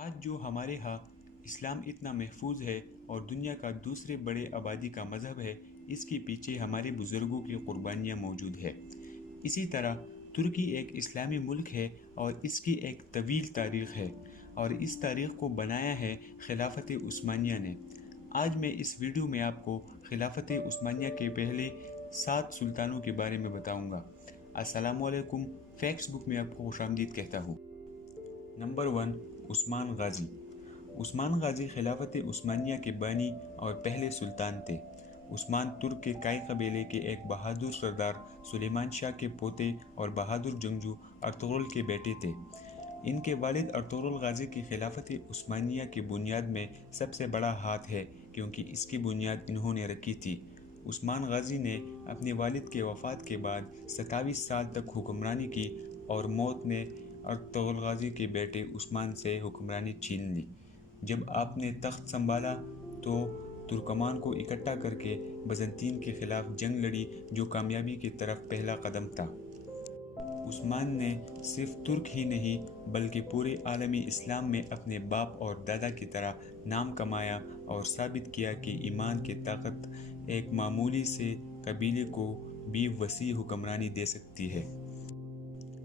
آج جو ہمارے ہاں اسلام اتنا محفوظ ہے اور دنیا کا دوسرے بڑے آبادی کا مذہب ہے، اس کے پیچھے ہمارے بزرگوں کی قربانیاں موجود ہے۔ اسی طرح ترکی ایک اسلامی ملک ہے اور اس کی ایک طویل تاریخ ہے، اور اس تاریخ کو بنایا ہے خلافت عثمانیہ نے۔ آج میں اس ویڈیو میں آپ کو خلافت عثمانیہ کے پہلے 7 سلطانوں کے بارے میں بتاؤں گا۔ السلام علیکم، فیکٹس بک میں آپ کو خوش آمدید کہتا ہوں۔ نمبر 1، عثمان غازی۔ عثمان غازی خلافت عثمانیہ کے بانی اور پہلے سلطان تھے۔ عثمان ترک کے کائی قبیلے کے ایک بہادر سردار سلیمان شاہ کے پوتے اور بہادر جنگجو ارطغرل کے بیٹے تھے۔ ان کے والد ارطغرل غازی کی خلافت عثمانیہ کی بنیاد میں سب سے بڑا ہاتھ ہے، کیونکہ اس کی بنیاد انہوں نے رکھی تھی۔ عثمان غازی نے اپنے والد کے وفات کے بعد 27 سال تک حکمرانی کی اور موت نے ارطغرل غازی کے بیٹے عثمان سے حکمرانی چھین لی۔ جب آپ نے تخت سنبھالا تو ترکمان کو اکٹھا کر کے بزنطین کے خلاف جنگ لڑی، جو کامیابی کی طرف پہلا قدم تھا۔ عثمان نے صرف ترک ہی نہیں بلکہ پورے عالم اسلام میں اپنے باپ اور دادا کی طرح نام کمایا اور ثابت کیا کہ ایمان کی طاقت ایک معمولی سے قبیلے کو بھی وسیع حکمرانی دے سکتی ہے۔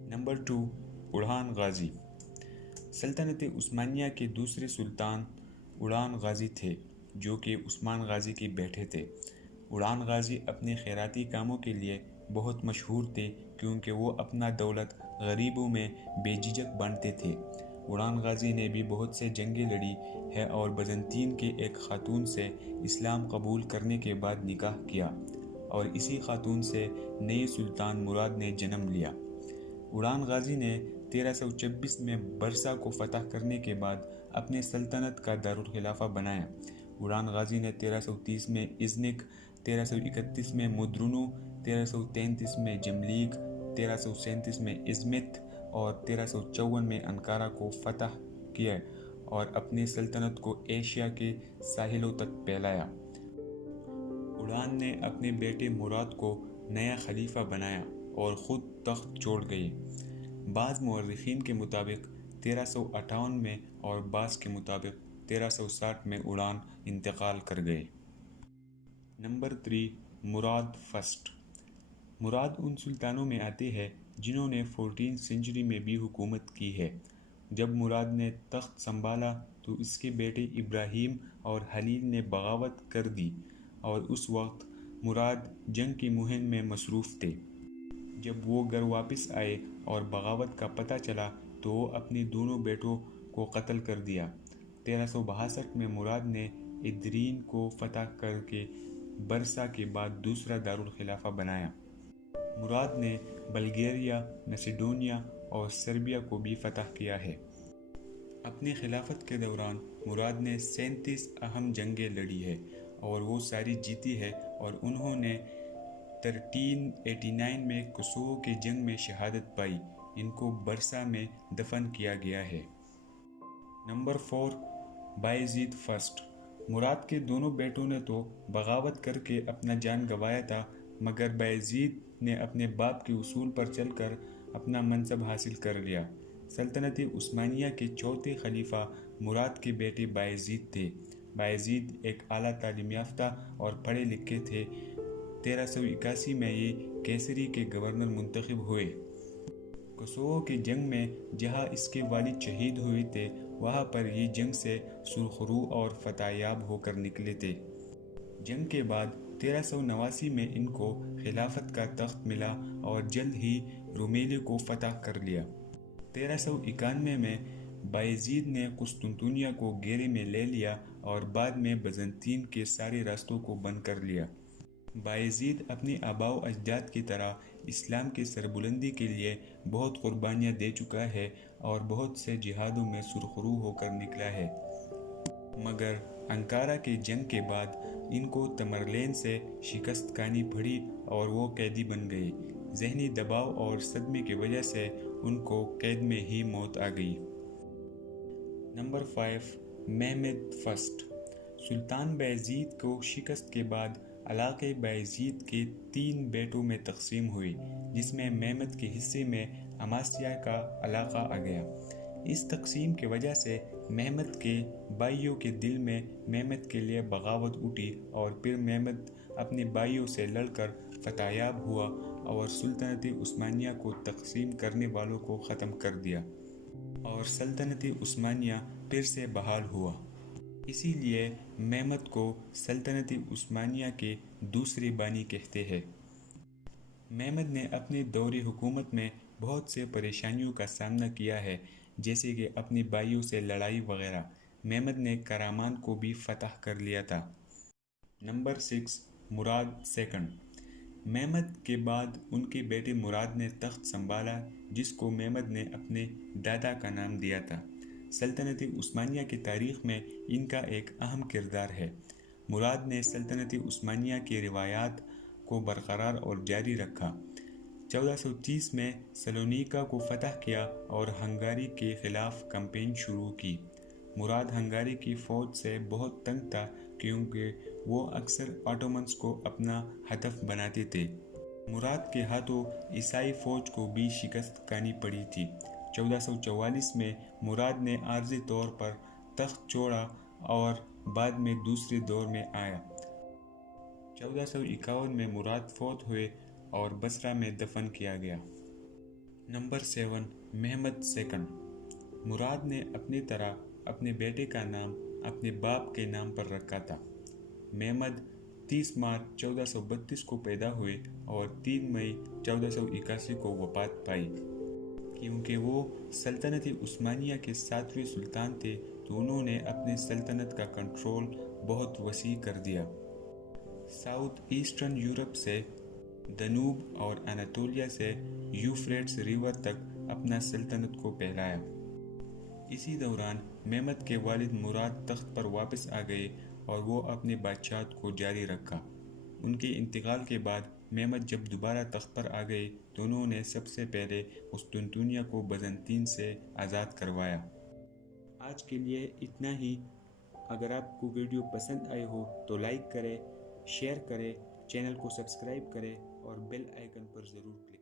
نمبر 2، اڑان غازی۔ سلطنت عثمانیہ کے دوسرے سلطان اڑان غازی تھے، جو کہ عثمان غازی کے بیٹے تھے۔ اڑان غازی اپنے خیراتی کاموں کے لیے بہت مشہور تھے، کیونکہ وہ اپنا دولت غریبوں میں بے جھجک بانٹتے تھے۔ اڑان غازی نے بھی بہت سے جنگیں لڑی ہے اور بزنطین کے ایک خاتون سے اسلام قبول کرنے کے بعد نکاح کیا، اور اسی خاتون سے نئے سلطان مراد نے جنم لیا۔ اڑان غازی نے 1326 میں برسا کو فتح کرنے کے بعد اپنے سلطنت کا دارالخلافہ بنایا۔ اڑان غازی نے 1330 میں ازنک، 1331 میں مدرونو، 1333 میں جملیک، 1337 میں ازمت اور 1354 میں انکارا کو فتح کیا اور اپنی سلطنت کو ایشیا کے ساحلوں تک پھیلایا۔ اڑان نے اپنے بیٹے مراد کو نیا خلیفہ بنایا اور خود تخت چھوڑ گئے۔ بعض مورخین کے مطابق 1358 میں اور بعض کے مطابق 1360 میں اڑان انتقال کر گئے۔ نمبر 3، مراد فرسٹ۔ مراد ان سلطانوں میں آتے ہیں جنہوں نے 14 سنچری میں بھی حکومت کی ہے۔ جب مراد نے تخت سنبھالا تو اس کے بیٹے ابراہیم اور خلیل نے بغاوت کر دی، اور اس وقت مراد جنگ کی مہم میں مصروف تھے۔ جب وہ گھر واپس آئے اور بغاوت کا پتہ چلا تو وہ اپنے دونوں بیٹوں کو قتل کر دیا۔ 1362 میں مراد نے ادرین کو فتح کر کے برسا کے بعد دوسرا دارالخلافہ بنایا۔ مراد نے بلغاریہ، میسیڈونیا اور سربیا کو بھی فتح کیا ہے۔ اپنی خلافت کے دوران مراد نے 37 اہم جنگیں لڑی ہیں اور وہ ساری جیتی ہے، اور انہوں نے 1389 میں کوسوو کی جنگ میں شہادت پائی۔ ان کو برسا میں دفن کیا گیا ہے۔ Number 4، Bayazid first. مراد کے دونوں بیٹوں نے تو بغاوت کر کے اپنا جان گنوایا تھا، مگر بایزید نے اپنے باپ کے اصول پر چل کر اپنا منصب حاصل کر لیا۔ سلطنت عثمانیہ کے چوتھے خلیفہ مراد کے بیٹے بایزید تھے۔ بایزید ایک اعلیٰ تعلیم یافتہ اور پڑھے لکھے تھے۔ 1381 میں یہ کیسری کے گورنر منتخب ہوئے۔ کوسوو کی جنگ میں جہاں اس کے والد شہید ہوئے تھے، وہاں پر یہ جنگ سے سرخرو اور فتح یاب ہو کر نکلے تھے۔ جنگ کے بعد 1389 میں ان کو خلافت کا تخت ملا اور جلد ہی رومیلے کو فتح کر لیا۔ 1391 میں بایزید نے قسطنطنیہ کو گھیرے میں لے لیا اور بعد میں بزنطین کے سارے راستوں کو بند کر لیا۔ بایزید اپنے آباء و اجداد کی طرح اسلام کی سربلندی کے لیے بہت قربانیاں دے چکا ہے اور بہت سے جہادوں میں سرخرو ہو کر نکلا ہے، مگر انکارا کی جنگ کے بعد ان کو تمرلین سے شکست کھانی پڑی اور وہ قیدی بن گئے۔ ذہنی دباؤ اور صدمے کی وجہ سے ان کو قید میں ہی موت آ گئی۔ نمبر 5، محمد فرسٹ۔ سلطان بایزید کو شکست کے بعد علاقے بایزید کے 3 بیٹوں میں تقسیم ہوئے، جس میں محمد کے حصے میں اماسیا کا علاقہ آ گیا۔ اس تقسیم کی وجہ سے محمد کے بھائیوں کے دل میں محمد کے لیے بغاوت اٹھی اور پھر محمد اپنے بھائیوں سے لڑ کر فتح یاب ہوا اور سلطنت عثمانیہ کو تقسیم کرنے والوں کو ختم کر دیا اور سلطنت عثمانیہ پھر سے بحال ہوا۔ اسی لیے محمد کو سلطنت عثمانیہ کے دوسرے بانی کہتے ہیں۔ محمد نے اپنے دور حکومت میں بہت سے پریشانیوں کا سامنا کیا ہے، جیسے کہ اپنے بھائیوں سے لڑائی وغیرہ۔ محمد نے کرمان کو بھی فتح کر لیا تھا۔ نمبر 6، مراد سیکنڈ۔ محمد کے بعد ان کے بیٹے مراد نے تخت سنبھالا، جس کو محمد نے اپنے دادا کا نام دیا تھا۔ سلطنت عثمانیہ کی تاریخ میں ان کا ایک اہم کردار ہے۔ مراد نے سلطنت عثمانیہ کی روایات کو برقرار اور جاری رکھا۔ 1430 میں سلونیکا کو فتح کیا اور ہنگاری کے خلاف کمپین شروع کی۔ مراد ہنگاری کی فوج سے بہت تنگ تھا کیونکہ وہ اکثر آٹومنز کو اپنا ہدف بناتے تھے۔ مراد کے ہاتھوں عیسائی فوج کو بھی شکست کھانی پڑی تھی۔ 1444 میں مراد نے عارضی طور پر تخت چھوڑا اور بعد میں دوسرے دور میں آیا۔ 1451 میں مراد فوت ہوئے اور بصرہ میں دفن کیا گیا۔ نمبر 7، محمد سیکنڈ۔ مراد نے اپنی طرح اپنے بیٹے کا نام اپنے باپ کے نام پر رکھا تھا۔ محمد 30 مارچ 1432 کو پیدا ہوئے اور 3 مئی 1481 کو وفات پائی۔ کیونکہ وہ سلطنت عثمانیہ کے 7ویں سلطان تھے تو انہوں نے اپنی سلطنت کا کنٹرول بہت وسیع کر دیا۔ ساؤتھ ایسٹرن یورپ سے دنوب اور اناطولیہ سے یوفریٹس ریور تک اپنا سلطنت کو پھیلایا۔ اسی دوران محمد کے والد مراد تخت پر واپس آ گئے اور وہ اپنے بادشاہت کو جاری رکھا۔ ان کے انتقال کے بعد محمد جب دوبارہ تخت پر آ گئے تو انہوں نے سب سے پہلے قسطنطنیہ کو بزنطین سے آزاد کروایا۔ آج کے لیے اتنا ہی۔ اگر آپ کو ویڈیو پسند آئے ہو تو لائک کریں، شیئر کریں، چینل کو سبسکرائب کریں اور بیل آئیکن پر ضرور کلک